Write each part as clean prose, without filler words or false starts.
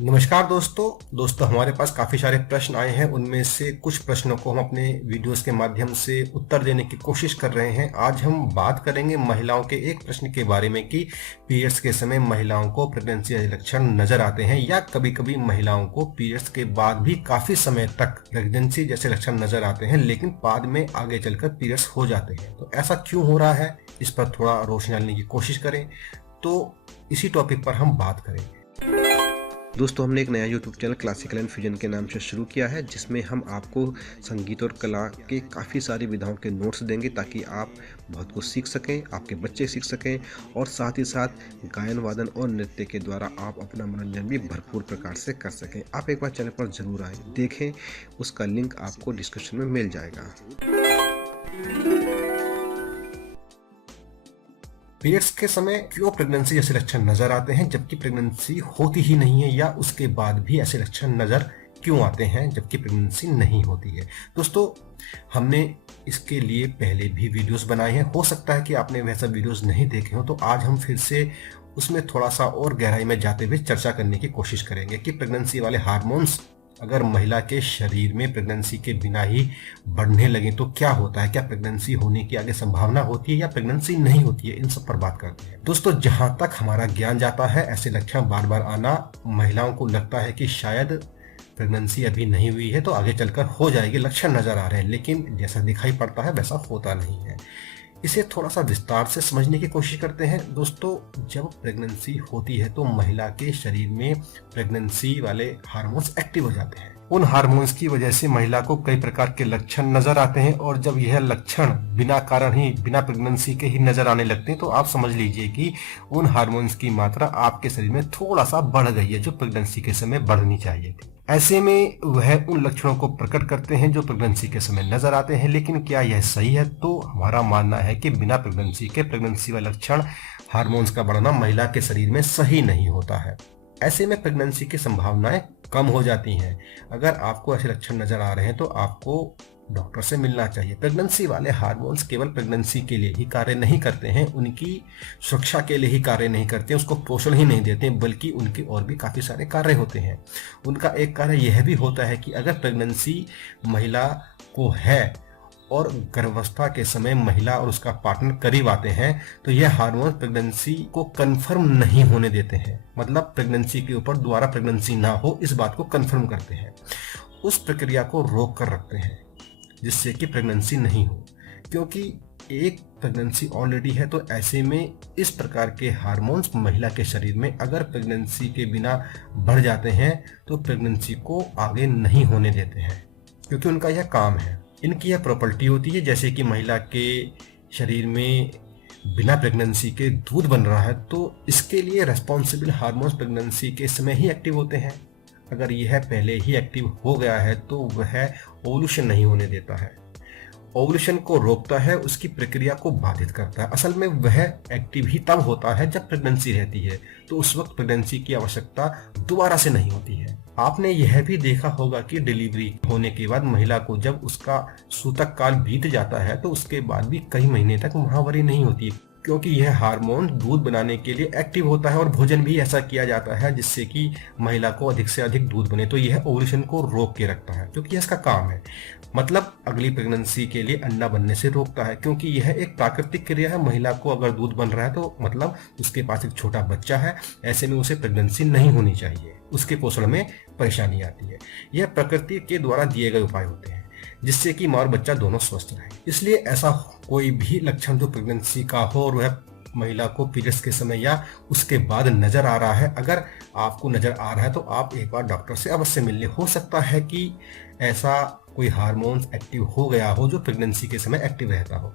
नमस्कार दोस्तों हमारे पास काफ़ी सारे प्रश्न आए हैं। उनमें से कुछ प्रश्नों को हम अपने वीडियोस के माध्यम से उत्तर देने की कोशिश कर रहे हैं। आज हम बात करेंगे महिलाओं के एक प्रश्न के बारे में कि पीरियड्स के समय महिलाओं को प्रेगनेंसी जैसे लक्षण नजर आते हैं या कभी-कभी महिलाओं को पीरियड्स के बाद भी काफ़ी समय तक प्रेगनेंसी जैसे लक्षण नजर आते हैं, लेकिन बाद में आगे चलकर पीरियड्स हो जाते हैं। तो ऐसा क्यों हो रहा है, इस पर थोड़ा रोशनी डालने की कोशिश करें। तो इसी टॉपिक पर हम बात करेंगे। दोस्तों, हमने एक नया YouTube channel classical and fusion के नाम से शुरू किया है, जिसमें हम आपको संगीत और कला के काफ़ी सारी विधाओं के नोट्स देंगे ताकि आप बहुत कुछ सीख सकें, आपके बच्चे सीख सकें और साथ ही साथ गायन वादन और नृत्य के द्वारा आप अपना मनोरंजन भी भरपूर प्रकार से कर सकें। आप एक बार चैनल पर ज़रूर आएँ, देखें, उसका लिंक आपको डिस्क्रिप्शन में मिल जाएगा। पीरियड्स के समय क्यों प्रेगनेंसी जैसे लक्षण नजर आते हैं जबकि प्रेगनेंसी होती ही नहीं है, या उसके बाद भी ऐसे लक्षण नजर क्यों आते हैं जबकि प्रेगनेंसी नहीं होती है। दोस्तों, हमने इसके लिए पहले भी वीडियोस बनाए हैं। हो सकता है कि आपने वैसा वीडियोस नहीं देखे हो, तो आज हम फिर से उसमें थोड़ा सा और गहराई में जाते हुए चर्चा करने की कोशिश करेंगे कि प्रेगनेंसी वाले हार्मोन्स अगर महिला के शरीर में प्रेगनेंसी के बिना ही बढ़ने लगे तो क्या होता है, क्या प्रेगनेंसी होने की आगे संभावना होती है या प्रेगनेंसी नहीं होती है, इन सब पर बात करते हैं। दोस्तों, जहां तक हमारा ज्ञान जाता है, ऐसे लक्षण बार बार आना महिलाओं को लगता है कि शायद प्रेगनेंसी अभी नहीं हुई है तो आगे चलकर हो जाएगी, लक्षण नजर आ रहे हैं, लेकिन जैसा दिखाई पड़ता है वैसा होता नहीं है। इसे थोड़ा सा विस्तार से समझने की कोशिश करते हैं। दोस्तों, जब प्रेगनेंसी होती है तो महिला के शरीर में प्रेगनेंसी वाले हार्मोन्स एक्टिव हो जाते हैं। उन हार्मोन्स की वजह से महिला को कई प्रकार के लक्षण नजर आते हैं, और जब यह लक्षण बिना कारण ही, बिना प्रेगनेंसी के ही नजर आने लगते हैं तो आप समझ लीजिए कि उन हार्मोन्स की मात्रा आपके शरीर में थोड़ा सा बढ़ गई है, जो प्रेगनेंसी के समय बढ़नी चाहिए थी। ऐसे में वह उन लक्षणों को प्रकट करते हैं जो प्रेगनेंसी के समय नजर आते हैं। लेकिन क्या यह सही है? तो हमारा मानना है कि बिना प्रेगनेंसी के प्रेगनेंसी वाले लक्षण, हार्मोन्स का बढ़ना महिला के शरीर में सही नहीं होता है। ऐसे में प्रेगनेंसी की संभावनाएं कम हो जाती हैं। अगर आपको ऐसे लक्षण नजर आ रहे हैं तो आपको डॉक्टर से मिलना चाहिए। प्रेगनेंसी वाले हार्मोन्स केवल प्रेगनेंसी के लिए ही कार्य नहीं करते हैं, उनकी सुरक्षा के लिए ही कार्य नहीं करते, उसको पोषण ही नहीं देते, बल्कि उनके और भी काफ़ी सारे कार्य होते हैं। उनका एक कार्य यह भी होता है कि अगर प्रेगनेंसी महिला को है और गर्भावस्था के समय महिला और उसका पार्टनर करीब आते हैं तो यह हार्मोन प्रेगनेंसी को कंफर्म नहीं होने देते हैं। मतलब प्रेगनेंसी के ऊपर दोबारा प्रेगनेंसी ना हो, इस बात को कंफर्म करते हैं, उस प्रक्रिया को रोक कर रखते हैं जिससे कि प्रेगनेंसी नहीं हो। क्योंकि एक प्रेगनेंसी ऑलरेडी है, तो ऐसे में इस प्रकार के हार्मोन्स महिला के शरीर में अगर प्रेगनेंसी के बिना बढ़ जाते हैं तो प्रेगनेंसी को आगे नहीं होने देते हैं, क्योंकि उनका यह काम है। इनकी यह प्रॉपर्टी होती है, जैसे कि महिला के शरीर में बिना प्रेगनेंसी के दूध बन रहा है तो इसके लिए रेस्पॉन्सिबल हार्मोन्स प्रेगनेंसी के समय ही एक्टिव होते हैं। अगर यह पहले ही एक्टिव हो गया है तो वह ओवुलेशन नहीं होने देता है, ओवुलेशन को रोकता है, उसकी प्रक्रिया को बाधित करता है। असल में वह एक्टिव ही तब होता है जब प्रेगनेंसी रहती है, तो उस वक्त प्रेगनेंसी की आवश्यकता दोबारा से नहीं होती है। आपने यह भी देखा होगा कि डिलीवरी होने के बाद महिला को जब उसका सूतक काल बीत जाता है तो उसके बाद भी कई महीने तक महावरी नहीं होती है, क्योंकि यह हार्मोन दूध बनाने के लिए एक्टिव होता है और भोजन भी ऐसा किया जाता है जिससे कि महिला को अधिक से अधिक दूध बने। तो यह ओवुलेशन को रोक के रखता है, क्योंकि इसका काम है। मतलब अगली प्रेगनेंसी के लिए अंडा बनने से रोकता है, क्योंकि यह एक प्राकृतिक क्रिया है। महिला को अगर दूध बन रहा है तो मतलब उसके पास एक छोटा बच्चा है, ऐसे में उसे प्रेगनेंसी नहीं होनी चाहिए, उसके पोषण में परेशानी आती है। यह प्रकृति के द्वारा दिए गए उपाय होते हैं जिससे कि माँ और बच्चा दोनों स्वस्थ रहे। इसलिए ऐसा कोई भी लक्षण जो प्रेगनेंसी का हो और वह महिला को पीरियड्स के समय या उसके बाद नजर आ रहा है, अगर आपको नजर आ रहा है तो आप एक बार डॉक्टर से अवश्य मिलने। हो सकता है कि ऐसा कोई हार्मोन्स एक्टिव हो गया हो जो प्रेगनेंसी के समय एक्टिव रहता हो,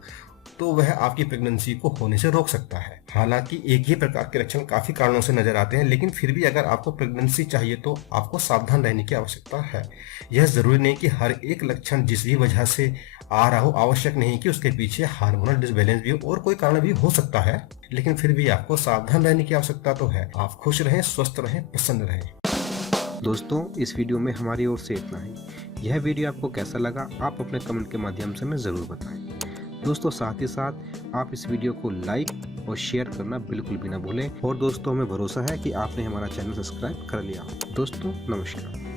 तो वह आपकी प्रेगनेंसी को होने से रोक सकता है। हालांकि एक ही प्रकार के लक्षण काफी कारणों से नजर आते हैं, लेकिन फिर भी अगर आपको प्रेगनेंसी चाहिए तो आपको सावधान रहने की आवश्यकता है। यह जरूरी नहीं कि हर एक लक्षण जिस भी वजह से आ रहा हो, आवश्यक नहीं कि उसके पीछे हार्मोनल डिसबैलेंस भी हो, और कोई कारण भी हो सकता है, लेकिन फिर भी आपको सावधान रहने की आवश्यकता तो है। आप खुश रहें, स्वस्थ रहें, प्रसन्न रहें। दोस्तों, इस वीडियो में हमारी ओर से इतना ही। यह वीडियो आपको कैसा लगा, आप अपने कमेंट के माध्यम से हमें ज़रूर बताएं। दोस्तों, साथ ही साथ आप इस वीडियो को लाइक और शेयर करना बिल्कुल भी ना भूलें। और दोस्तों हमें भरोसा है कि आपने हमारा चैनल सब्सक्राइब कर लिया। दोस्तों नमस्कार।